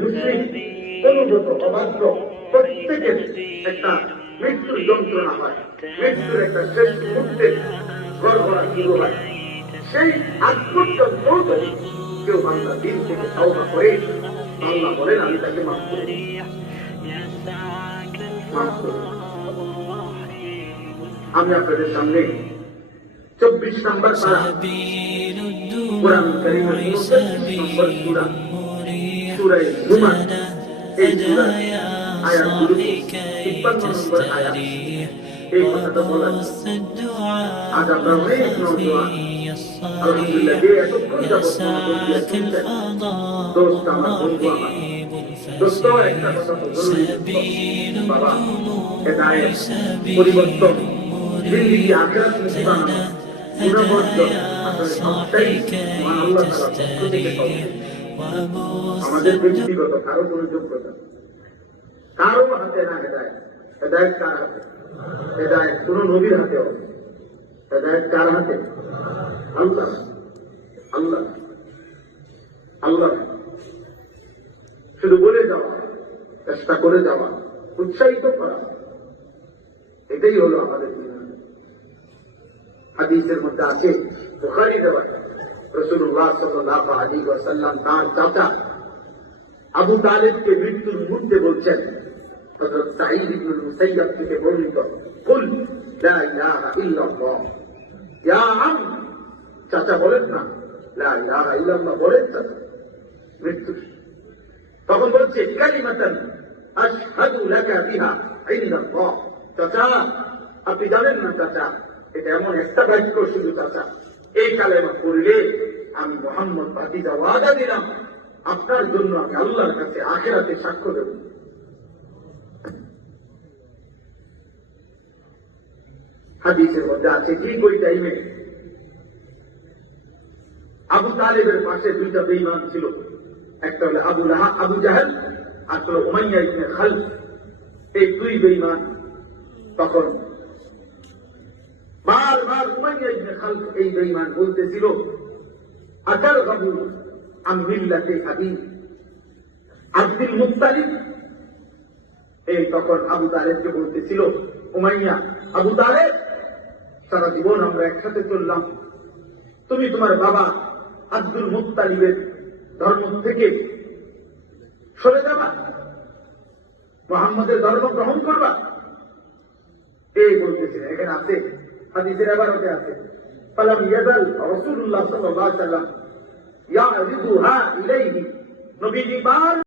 মুসলিম অনুগত অবাধ্য প্রত্যেকের একটা মৃত্যুর যন্ত্রণা হয়, মৃত্যুর একটা শেষ মুহূর্তে গড়গড়া শুরু হয়। সেই আগ পর্যন্ত কেউ বান্দা দিন থেকে তওবা করে আল্লাহ বলেন আমি তাকে মাফ করি, মাফ করি। আমি আপনাদের সামনে 24 নম্বর পারা কোরআন কারীমের 29 নম্বর সূরা সূরা জুমা, এই সূরার আয়াতগুলো 53 নম্বর আয়াত, এই কথাটা বলা আজ আমরা অনেক নওজোয়ান আলহামদুলিল্লাহ যে এতক্ষণ যাবত শুনছেন দোস্ত আমার বন্ধু আমার দোস্ত একটা কথা তো জরুরি বাবা হেদায়েত পরিবর্তন জিন্দেগি আখিরাত মুক্তি বানানো গুণবর্জন আসলে সবটাই মহান আল্লাহ তাআলার পক্ষ থেকে পাওয়া। আমাদের ব্যক্তিগত কারো কোনো যোগ্যতা কারো হাতে না হেদায়েত, হেদায়েত কার হাতে? হেদায়েত কোন নবীর হাতেও, হেদায়েত কার হাতে? আল্লাহ, আল্লাহ, আল্লাহ। শুধু বলে যাওয়া, চেষ্টা করে যাওয়া, উৎসাহিত করা, এটাই হলো আমাদের জীবন। হাদিসের মধ্যে আছে বুখারী রিওয়ায়াত, রাসূলুল্লাহ সাল্লাল্লাহু আলাইহি ওয়াসাল্লাম তার চাচা আবু তালিবকে মৃত্যুর মুহূর্তে বলছেন, হযরত সাঈদ ইবনে মুসাইয়্যিব থেকে বর্ণিত, কুল লা ইলাহা ইল্লাল্লাহ ইয়া আম। চাচা বলেন না লা ইলাহা ইল্লাল্লাহ, বলেন চাচা মৃত্যু। তখন বলছে কালিমাতান আশহাদু লাকা বিহা ইনদাল্লাহ। চাচা আপনি জানেন না চাচা, এটা এমন একটা বাক্য শুধু চাচা, এই কালেমা পড়লে আমি মুহাম্মদ ভাতিজা ওয়াদা দিলাম আপনার জন্য আমি আল্লাহর কাছে আখিরাতে সাক্ষ্য দেব। হাদিসের মধ্যে আছে ঠিক ওই টাইমে আবু তালেবের পাশে দুইটা বেঈমান ছিল, একটা হলো আবু জাহেল আর হলো উমাইয়া ইবনে খালদ। এই দুই বেঈমান তখন বারবার উমাইয়া ইবনে খালদ এই বেঈমান বলতেছিল আতারগাবু আন মিল্লাতি আবি আব্দুল মুত্তালিব। এই তখন আবু তালেবকে বলতেছিল উমাইয়া, আবু তালেব সারা জীবন আমরা একসাথে চললাম, তুমি তোমার বাবা আব্দুল মুত্তালিবের ধর্ম থেকে সরে যাবা, মুহাম্মদের ধর্ম গ্রহণ করবা। এই বলতেছে, এখানে আছে হাদিসের ইবারতে আছে ফালাম ইয়াজাল রাসূলুল্লাহ সাল্লাল্লাহু আলাইহি ওয়াসাল্লাম ইয়ারিদুহা ইলাইহি, নবীজি বার